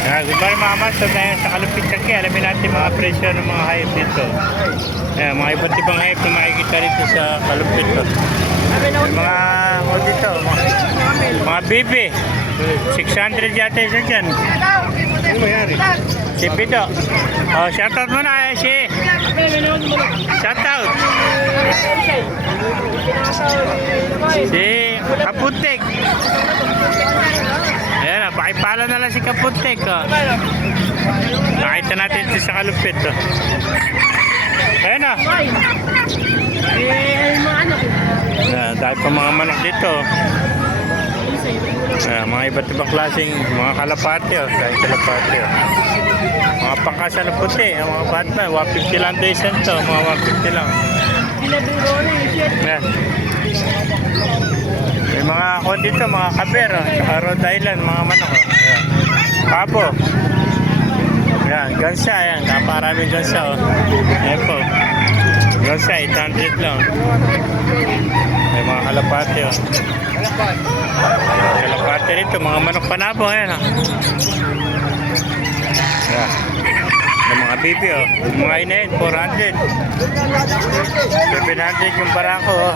Good morning mga master, tayo sa Kalupit Changke. Alamin natin mga presyo ng mga hayop dito. Mga iba't ibang hayop na makikita dito sa Kalupit. Yung mga dito, mga bibi. 600 yata isa dyan. Ano mayari? Si Pito. Shoutout mo na si. Shoutout. Si Kaputik. Ayan, pakipala na lang si Kaputik. Nakita natin ito sa Kalupit. Ayan na. Dahil pa mga manok dito. Mga iba't ibang klaseng mga kalapati. Dahil kalapati. Mga pangkasa na puti. Mga batman. 150 lang doon to. Mga 150 lang. Ayan. May mga ako dito, mga kaber, sa Rhode Island, mga manok. Ayan. Papo. Ayan, gansa, ayan. Napakaraming gansa. Ayan po. Gansa, 800 lang. May mga kalapati. Kalapati rito, mga manok panabo. Ayan. Ayan. Mga bibi, mga inahin, 400. 700 yung barako.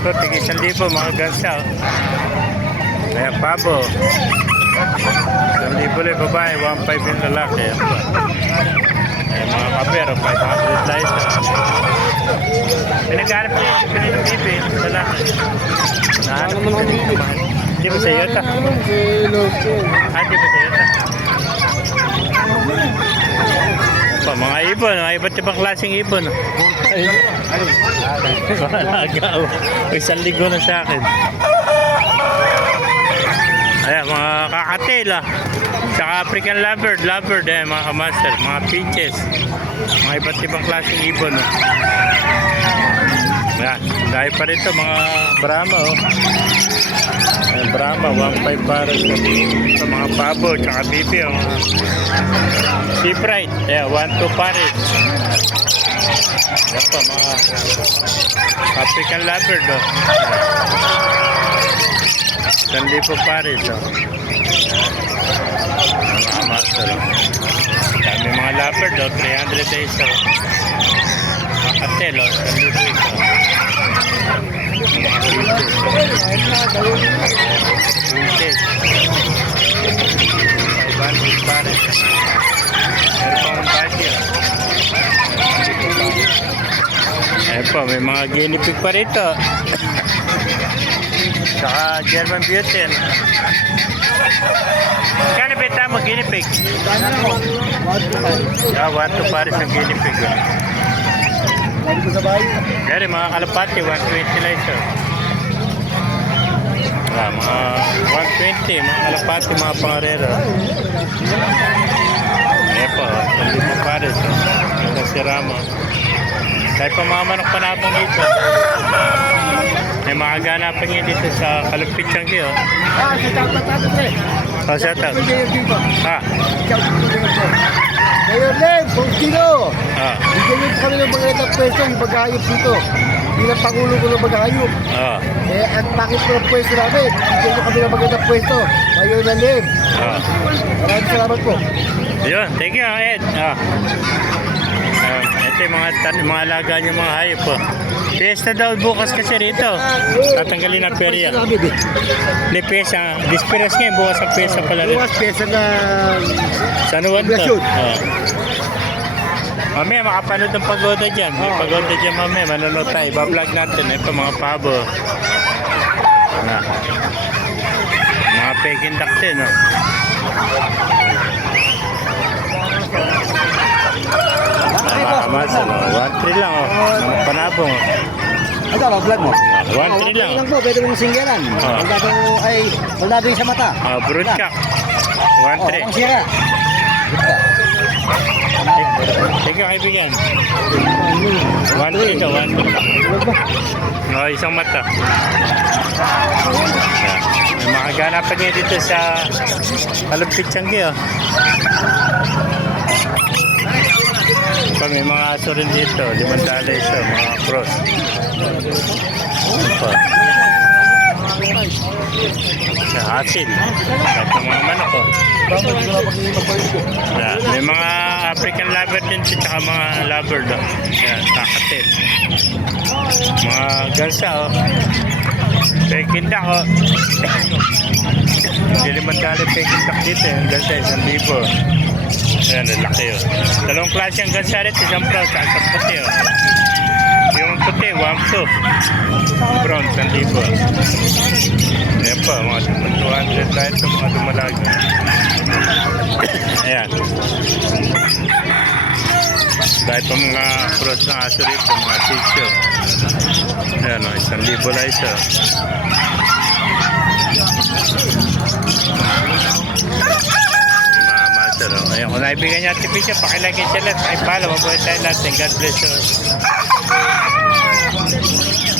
Ito, tigil 1,000, mga gansa. Kaya pabo. 1,000 ulit babae, 1,500 yung lalaki. Kaya mga kapero, 500 tayo. Pinaghanap niya yung pinag bibi, lalaki. Nahanap mo ng bibi. Hindi ba sa iyo ito? Hindi ba sa iyo ito? Mga ibon, mga iba't ibang klaseng ibon. Nagaw. Isang ligo na sa akin. Ayan, mga kakatil. Saka African lovebird, mga kamaster, mga pinches. Mga iba't ibang klaseng ibon. Ayan, dahil pa rito, mga Brahma. Brahma, 1,500 para sa mga pabo, tsaka bibi. Sea Pride, 1,200 pares. Yan pa, mga African lovebird. 1,000 pares. Mga master. Dami mga lovebird, 300 days. Mga katel, 1,000 ito. Mga pinches. 500 pares. Meron pa ang bagyo. Ayan po, may mga guinea pig pa rito. Saka German Beauty. Kano beta mo guinea pig? 1,200 pares ang guinea pig. Dari mga kalapati, 120 lang ito. Mga 120, mga kalapati, mga pangarero. Ayan po, 1,000 pares. Ito si Rama. Dahil pa mga manok panapang dito. May mga ganapan niya dito sa Kalupit Changke. Shout out. Ngayon lang, Pongkino! Bigyan nyo po kami ng mga ilang pwesto yung mag-ayop dito. Bilang Pangulo ko ng mag-ayop. At bakit ko ng pwesto namin? Bigyan nyo kami ng mga ilang pwesto. Ngayon lang lang. Maraming salamat po. Yun, thank you, Ed. Ito yung mga alaga niyo, mga hayop po. Fiesta daw bukas kasi rito. Tatanggalin ang perya. Ni pesa, disperas ngayon, bukas ang pesa pala rin. Bukas pesa na San Juan to. Mamaya makapanood ng pagoda dyan. May pagoda dyan mamaya, manonood tayo. Bablog natin. Ito mga pabo. Mga peking duck din. Mas, 1,300 lang. Mga panabong. Ito, vlog mo? 1,300 lang. Lang po, pwede mong singgalan. Soldado yung sa mata. Broodcock. 1,300. Ang sira. Thank you, kaibigan. 1,300 daw, 1,300. Isang mata. May mga ganapan niya dito sa Kalupit Changke. May mga aso rin dito, 500 isa, mga cross. Sa asin, kahit ng mga manok. Bakit hindi ko na pag-iimapalit ko? Yan. May mga African lover din at saka mga lover do. Yan, kakatit. Mga gansa oh. Pekindak oh. Hindi naman dali pekindak dito. Yung gansa 1,000. Ayan, lalaki oh. Dalawang klase ang gansa rin. Isang brown at isang puti oh. Yung puti, 1,200. Brown, 1,000. Ayan pa, mga 200 tayo ito, mga dumalag. Ayan. Dahil pa mga cross ng aso rito, mga tissue. Ayan o, 1,000 lang ito. Mga master o. Ayan, kung naibigyan niya at tipid siya, pakilagay siya lahat. Ay pala, mabuhay tayo lahat. God bless you.